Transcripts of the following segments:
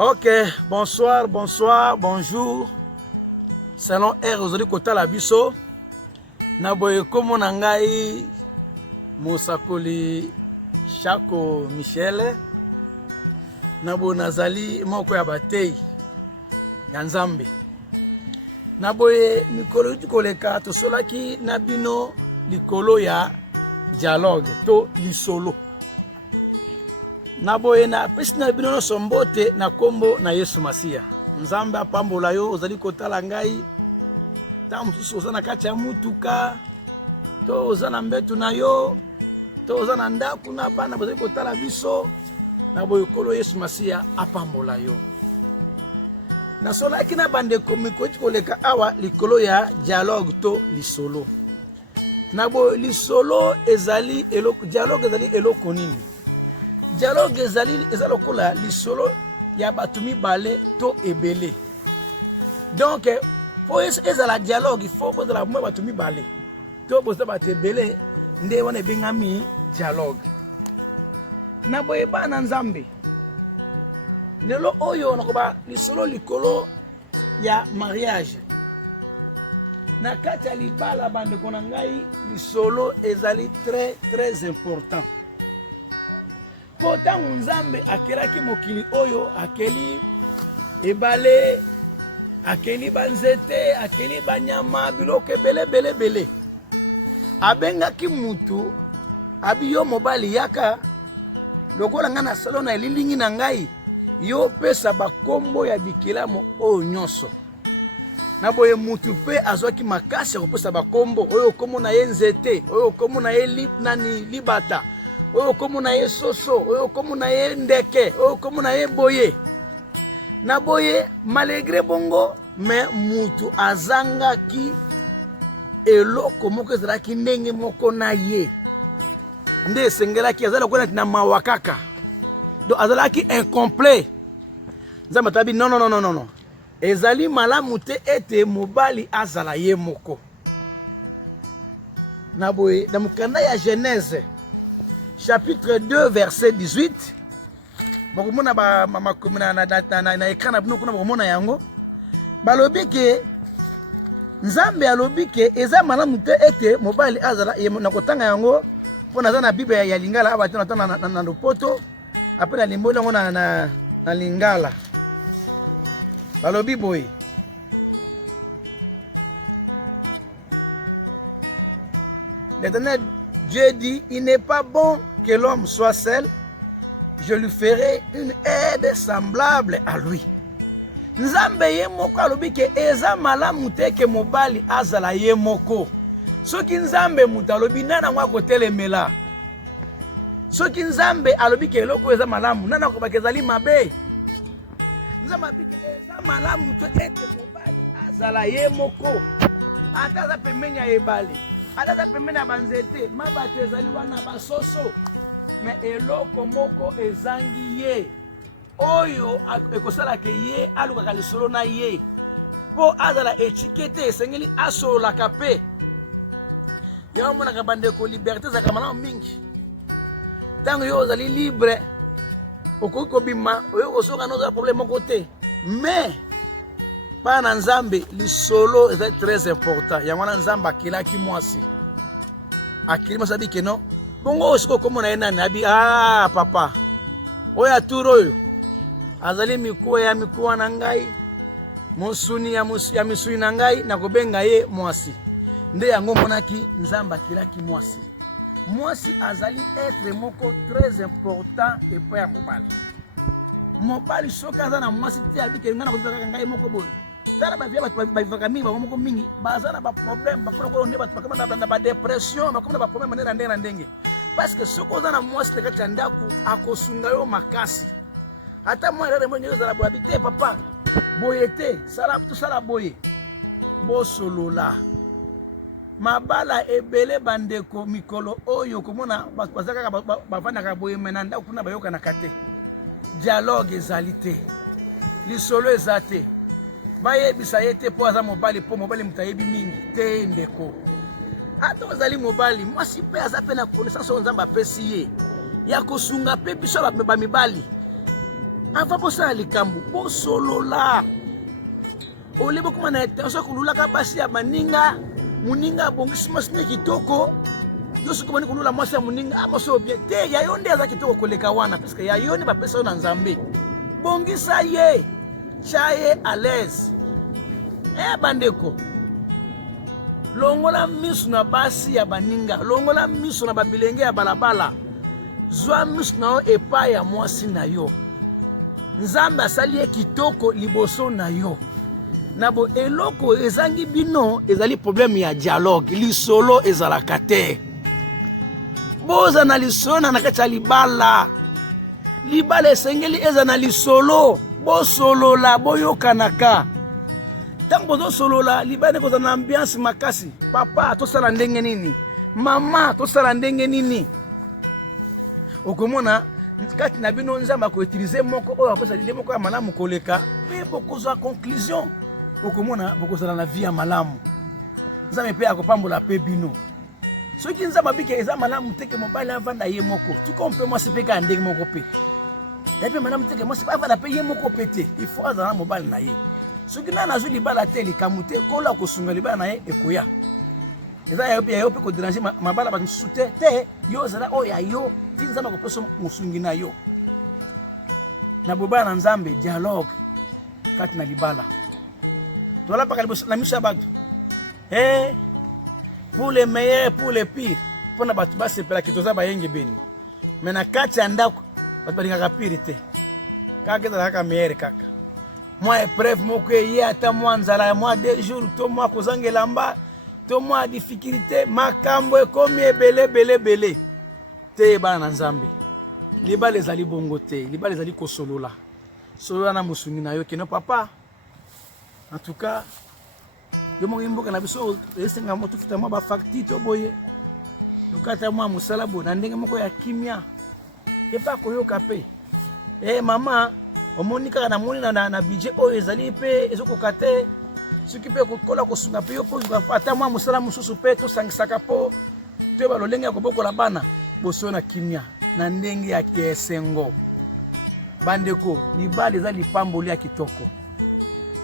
Ok, bonsoir, bonjour. Selon R, aujourd'hui, côté la biso. Naboye comme on angai Mosakoli Chako Michel. Nabo nazali moko ya batei ya Nzambe. Naboye mikolo koleka to solaki nabino likolo ya dialogue to lisolo. Naboye na pesi na bino no sombote na kombo na Yesu Masia. Nzambe apambola yo ozali kotala ngai. Ta mususu ozana kati ya mutuka. To ozana mbetu na yo. To ozana ndaku na bana bozali kotala biso. Naboye kolo Yesu Masia apambola yo. Na sola kina bande komiko koleka awa likolo ya dialogue to lisolo. Nabo lisolo ezali eloko dialogue ezali eloko nini? Dialogue ezali lokola lisolo ya batumi bale to ebele. Donc pour ezala dialogue il faut que la mwa batumi bale to boza batebele nde wana bengami dialogue. Na boye bana Nzambe lelo oyo nakoba lisolo likolo ya mariage. Na kati ya libala bande kona ngai lisolo ezali très important. Pourtant Nzambe akelaki mokili oyo akeli ebale akeli banzete akeli banyama biloko bele abengaki mutu abi yo mobali yaka lokola nga na salon na elilingi na ngai yo pesa bakombo ya bikilamo oyo nyonso. Na boye mutu pe azwaki makasi ya kopesa bakombo oyo komo na ye nzete oyo komo na ye libata oyo komo na ye soso oyo komo na ye ndeke oyo komo na ye boye. Na boye malgré bongo me mutu azangaki eloko moko ezalaki ndenge moko na ye nde esengelaki azala kona na mawakaka donc azalaki incomplet. Nzambe tabi non ezali malamu te ete mobali azala ye moko. Na boye na mukanda ya Genèse chapitre 2 verset 18 bakomona makomina na écran na bino kuna bakomona yango balobi ke Nzambe alobi ke eza malamu te ete mobali azala na kotanga yango pona za na Bible ya Lingala abati na lopoto apena limboli yango na Lingala balobi boye l'Éternel Dieu dit, il n'est pas bon que l'homme soit seul, je lui ferai une aide semblable à lui. Nzambe ye moko alobi ke eza malamu te ke mobali azala ye moko. Soki Nzambe mutu alobi nana ngwa kotelemela. Soki Nzambe alobi ke eloko eza malamu nana ko bakezali mabe. Nzambe alobi ke eza malamu te ete mobali azala ye moko. Ata za pembeni ya ebale. Ata pembeni ya banzete mabate ezali wana basoso. Me eloko moko ezangi ye. Oyo ekosala ke ye alukaka lisolo na ye po azala etikete esengeli asololaka pe yo monaka bandeko liberté ezalaka malamu mingi ntango yo ozali libre okoki kobima oyo kosoka nozala problème moko te mais bana Nzambe lisolo ezali très important yango wana Nzambe akelaki mwasi akeli mwasi abi keno bongo osiko okomona ye nani abi papa oyo aturo oyo azali mikuwa na ngai mosuni ya misuni na ngai na kobenga ye mwasi nde yango monaki Nzambe akelaki mwasi. Mwasi azali être moko très important epai ya mobali. Mobali soki aza na mwasi te abike ngana kozaka ngai moko boye tala bavia bavivaka mingi moko mingi baza na baproblème bakona nde bato bakoma na badepression bakoma na baproblème ndenge na ndenge parce que soki oza na mwasi te kati ya ndaku akosunga yo makasi. Ata moi erreur mo nyozala boye te papa boye te sala tout sala boye bosolola mabala ebele bandeko mikolo oyo komona bazaka bavandaka boye mena nda kuna bayoka na kate dialogue ezali te lisolo eza te bayebisa ye te po aza mobali po mobali mutayebi mingi te ndeko ata ozali mobali mwasi pe aza pe na connaissance oyo Nzambe apesi ye ya kosunga pe biso bamibali Avant bosala likambo bosolola ole bokoma na intention kululaka basi ya baninga muninga bongisi masine kitoko yo sokomani kulula mwasi ya muninga amaso bien te ya yo nde aza kitoko koleka wana parce que ya yo ne bapesa yo na nzambe bongisa ye chaye à l'aise bandeko longola misu na basi ya baninga longola misu na babilenge ya balabala zwa misu na yo epai ya mwasi na yo nzambe asali ye kitoko liboso na yo na bo eloko ezangi bino ezali problème ya dialogue lisolo ezalaka te boza na lisolo na kati ya libala esengeli eza na lisolo bosolola boyokanaka ntango bozosolola libala ekozala na ambiance makasi papa tosala ndenge nini mama tosala ndenge nini okomona kati na bino nzambe akoutilize moko oyo apesa lide moko ya malamu koleka mpe bokozwa conclusion okomona bokozala na vie ya malamu nzambe mpe akopambola mpe bino soki nzambe abike eza malamu teke mobali avanda ye moko tuko mpe mwasi mpe kaka ndenge moko mpe ya mpe malamu teke mwasi avanda mpe ye moko mpe te ifo azala na mobali na ye soki nani azwi libala te likamu te kola kosunga libala na ye ekoya eza ya yo mpe koderange mabala bamisusu te yo ozala oyo ya yo ti nzambe akopesa mosungi na yo na bobala na nzambe dialogue kati na libala tola paka na miso ya bato pour les meilleurs pour les pires mpona bato basepelaki toza bayenge beni me na kati ya ndako bato balingaka pire te kaka ezala kaka meilleur kaka mwa épreuve moko eye ata mwa nzala ya mwa 2 jours to mwa kozangela mba to mwa difficulté makambo ekomi ebele te bana na nzambe libala ezali bongo te libala ezali kosolola solola na mosungi na yo keno papa en tout cas yo moko mboka na biso esenga moto futa mwa bafacti to boye lukata mwa mosala bo na ndenge moko ya kimia epa koyoka pe mama omoni kaka namoni na budget oyo ezali mpe ezokoka te soki mpe kokola kosunga mpe yo mpo ata mwa mosala mosusu mpe tosangisaka mpo toyeba lolenge ya kobokola bana boso na kimia na ndenge ya esengo bandeko libala eza lipamboli ya kitoko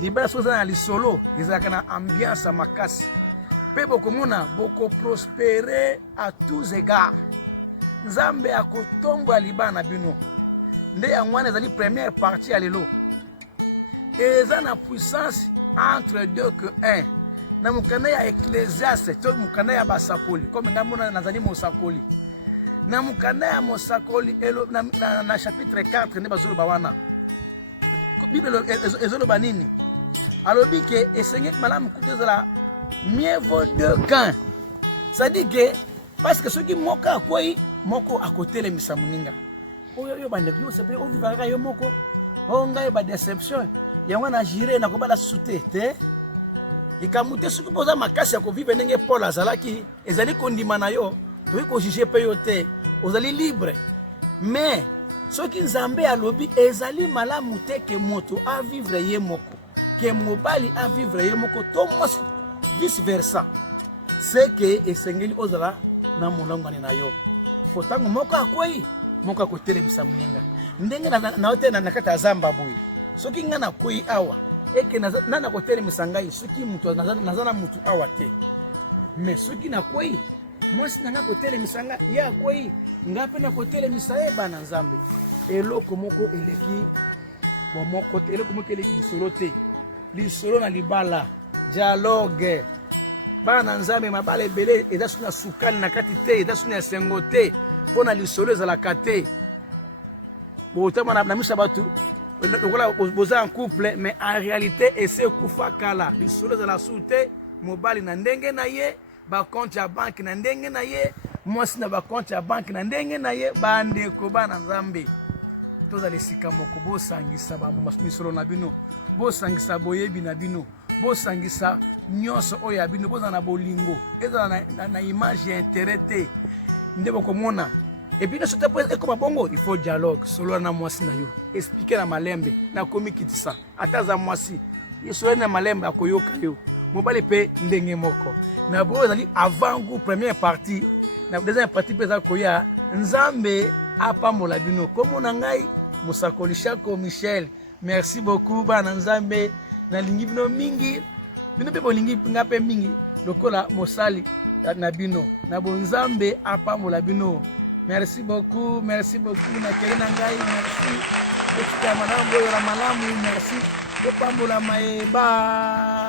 libala soki eza na lisolo ezalaka na ambiance makasi mpe bokomona bokoprospere à tous égards nzambe akotombola libala na bino nde yango wana ezali première partie ya lelo eza na puissance entre 2 que 1 na mokanda ya ecclésiaste to mokanda ya basakoli comme ngai mona nazali mosakoli na mokanda ya mosakoli na chapitre 4 nde bazoloba wana bible ezoloba nini alobi ke esengeli malamu kutu ezala mieux vaut 2 qu'un c'est-à-dire que parce que soki moko akwei moko akotelemisa moninga oyo bandeko yo sepe ovivaka kaka yo moko o ngai badeception yango na jire nakobala susu te likambo te soki mpoza makasi ya kovive ndenge paul azalaki ezali kondima na yo toki kojuge mpe yo te ozali libre mais soki nzambe alobi ezali malamu te ke moto avivre ye moko ke mobali avivre ye moko to mwasi vice versa c'est que esengeli ozala na molongwani na yo po ntango moko akwei moko akotelemisa moninga ndenge na yo te na kati ya zamba boye soki ngai nakwei awa eke nani akotelemisa ngai soki moto naza na motu awa te mais soki nakwei mwasi na ngai akotelemisa ngai ye akwei ngai mpe nakotelemisa ye bana nzambe eloko moko eleki bomoko te eloko moko eleki lisolo te lisolo na libala dialogue bana nzambe mabala ebele eza soki na sukali na kati te eza soki na esengo te mpo na lisolo ezalaka te botama na miso ya bato lokola boza en couple mais en réalité ese ekufa kala lisolo ezala su te mobali na ndenge na ye bakonte ya banke na ndenge na ye mwasi na bakonte ya banke na ndenge na ye bandeko bana nzambe tozala esika moko bosangisa misolo na bino bosangisa boyebi na bino bosangisa nyonso oyo ya bino bozala na bolingo ezala na image ya intérêt te nde bokomona epuis nyonso te mpo ekoma bongo il faut dialogue solola na mwasi na yo explike na malembe nakomi kitisa ata aza mwasi yesololi na malembe akoyoka yo mobali mpe ndenge moko na boyo ezali avant goût première partie na deuxième partie mpe eza koya nzambe apambola bino komona ngai Musakolishako Michel. Merci beaucoup bana nzambe na lingi bino mingi. Bino pe bolingi ngape mingi lokola mosali na bino. Na bonzambe apambola bino. Merci beaucoup na kelina ngai merci. Bokika malamu yo la malamu merci. Bopambola maeba.